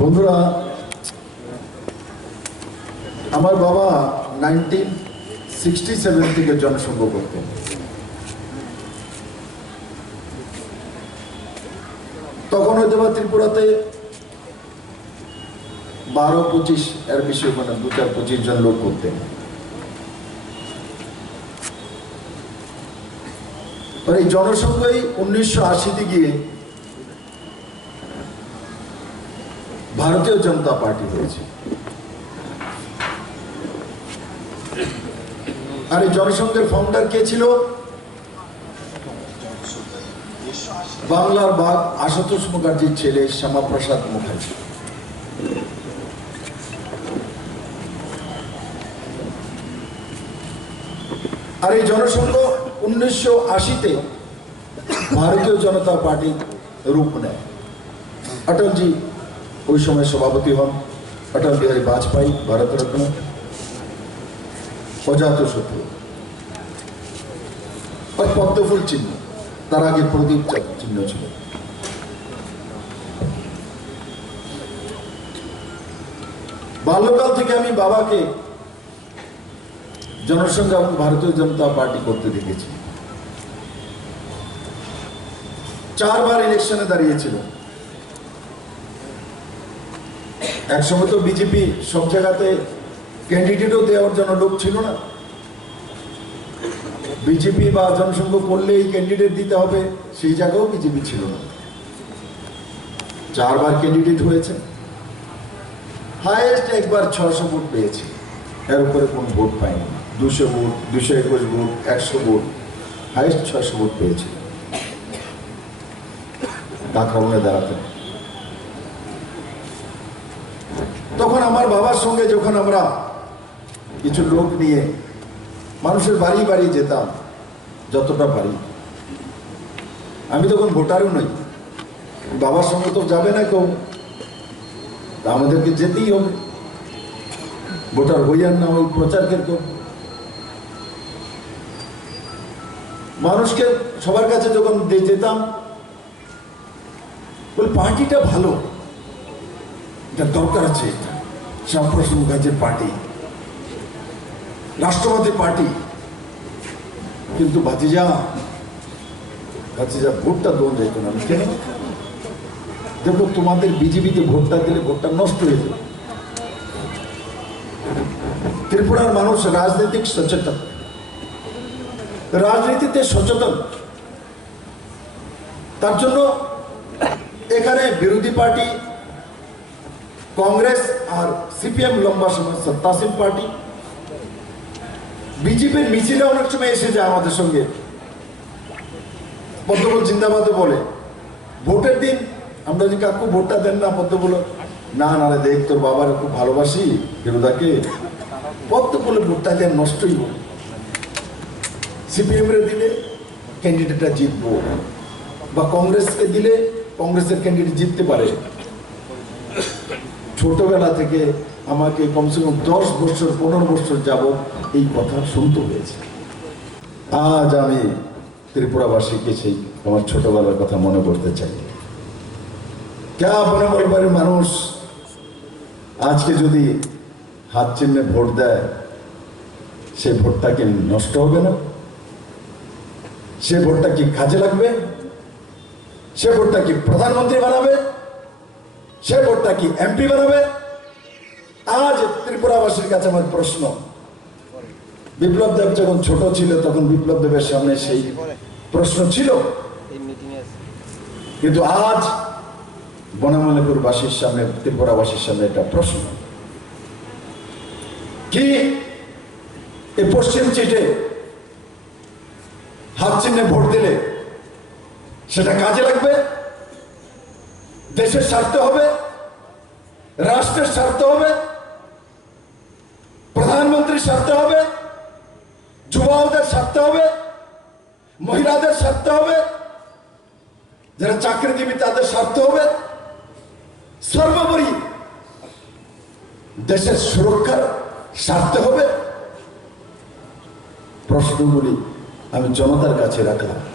বন্ধুরা, আমার বাবা নাইনটিন সিক্সটি সেভেন থেকে জনসংঘ করতেন। তখন হয়তো বা ত্রিপুরাতে বারো, পঁচিশ, এর বেশি মানে দু চার, পঁচিশ জন লোক করতেন। আর এই জনসংঘই উনিশশো আশিতে গিয়ে ভারতীয় জনতা পার্টি হয়েছে। আর এই জনসংঘের ফাউন্ডার কে ছিল? বাংলার বাঘ আশুতোষ মুখার্জির ছেলে শ্যামাপ্রসাদ মুখার্জি। আর এই জনসংঘ উনিশশো আশিতে ভারতীয় জনতা পার্টি রূপ নেয়। অটলজি ওই সময় সভাপতি হন অটল বিহারী বাজপেয়ী, ভারতরত্ন, অজাত শত্রু। আর পদ্মফুল চিহ্ন, তার আগে প্রদীপ চিহ্ন ছিল। বাল্যকাল থেকে আমি বাবাকে জনসংঘ এবং ভারতীয় জনতা পার্টি করতে দেখেছি। চারবার ইলেকশনে দাঁড়িয়েছিল। একসময় তো বিজেপি সব জায়গাতে ক্যান্ডিডেটও দেওয়ার জন্য লোক ছিল না। বিজেপি বা জনসংঘ করলেই ক্যান্ডিডেট দিতে হবে, সেই জায়গাও বিজেপি ছিল না। চারবার ক্যান্ডিডেট হয়েছে। হায়েস্ট একবার ছশো ভোট পেয়েছে। এর উপরে কোনো ভোট পায়নি দুশো ভোট, দুশো একুশ ভোট, একশো ভোট হায়েস্ট ছশো ভোট পেয়েছে। আক্রমণে দাঁড়াতে তখন আমার বাবার সঙ্গে যখন আমরা কিছু লোক নিয়ে মানুষের বাড়ি বাড়ি যেতাম, যতটা পারি। আমি তখন ভোটারও নই। বাবার সঙ্গে তো যাবে না কেউ। আমাদেরকে যেতেই হবে। ভোটার হইয়ার না ওই প্রচার কেউ মানুষকে সবার কাছে যখন যেতাম, বল, পার্টিটা ভালো। এটা দরকার আছে এটা। শ্যামপ্রসাদ মুখার্জির পার্টি রাষ্ট্রবাদী পার্টি কিন্তু ভাতিজা ভাতিজা ভোটটা দোন যেত না কেন? দেখো, তোমাদের বিজেপিতে ভোটটা দিলে ভোটটা নষ্ট হয়ে যাবে। ত্রিপুরার মানুষ রাজনৈতিক সচেতন। রাজনীতিতে সচেতন। তার জন্য এখানে বিরোধী পার্টি কংগ্রেস আর সিপিএম লম্বা সময় সত্তাসীন পার্টি। বিজেপির মিছিলে অনেক সময় এসে যায় আমাদের সঙ্গে। পদ্মবল জিন্দাবাদে বলে, ভোটের দিন আমরা যে কাকু ভোটটা দেন না পদ্মবল না না দেখ তোর বাবার খুব ভালোবাসি বিরোধাকে পদ্মবলে ভোটটা দেন নষ্টই হোক সিপিএম দিলে ক্যান্ডিডেটটা জিতবো। বা কংগ্রেসকে দিলে কংগ্রেসের ক্যান্ডিডেট জিততে পারে। ছোটবেলা থেকে আমাকে কমসে কম দশ বছর, পনেরো বছর যাব এই কথা শুনতে হয়েছে। আজ আমি ত্রিপুরাবাসীকে সেই আমার ছোটবেলার কথা মনে করতে চাই। ক্যা বনে পরিবারের মানুষ? আজকে যদি হাত চিহ্নে ভোট দেয়, সে ভোটটা কি নষ্ট হবে না? সে ভোটটা কি কাজে লাগবে? সে ভোটটা কি প্রধানমন্ত্রী বানাবে? সে ভোটটা কি এমপি বানাবে? আজ ত্রিপুরাবাসীর কাছে আমার প্রশ্ন। বিপ্লব দেব যখন ছোট ছিল, তখন বিপ্লব দেবের সামনে সেই প্রশ্ন ছিল। কিন্তু আজ বনমালীপুরবাসীর সামনে, ত্রিপুরাবাসীর সামনে একটা প্রশ্ন। কি এই পশ্চিম চিটে হাত চিহ্নে ভোট দিলে সেটা কাজে লাগবে? দেশের স্বার্থ হবে, রাষ্ট্রের স্বার্থ হবে, প্রধানমন্ত্রীর স্বার্থ হবে যুবাদের স্বার্থ হবে, মহিলাদের স্বার্থ হবে, যারা চাকরিজীবী তাদের স্বার্থ হবে। সর্বোপরি দেশের সুরক্ষার স্বার্থ হবে। প্রশ্নগুলি আমি জনতার কাছে রাখলাম।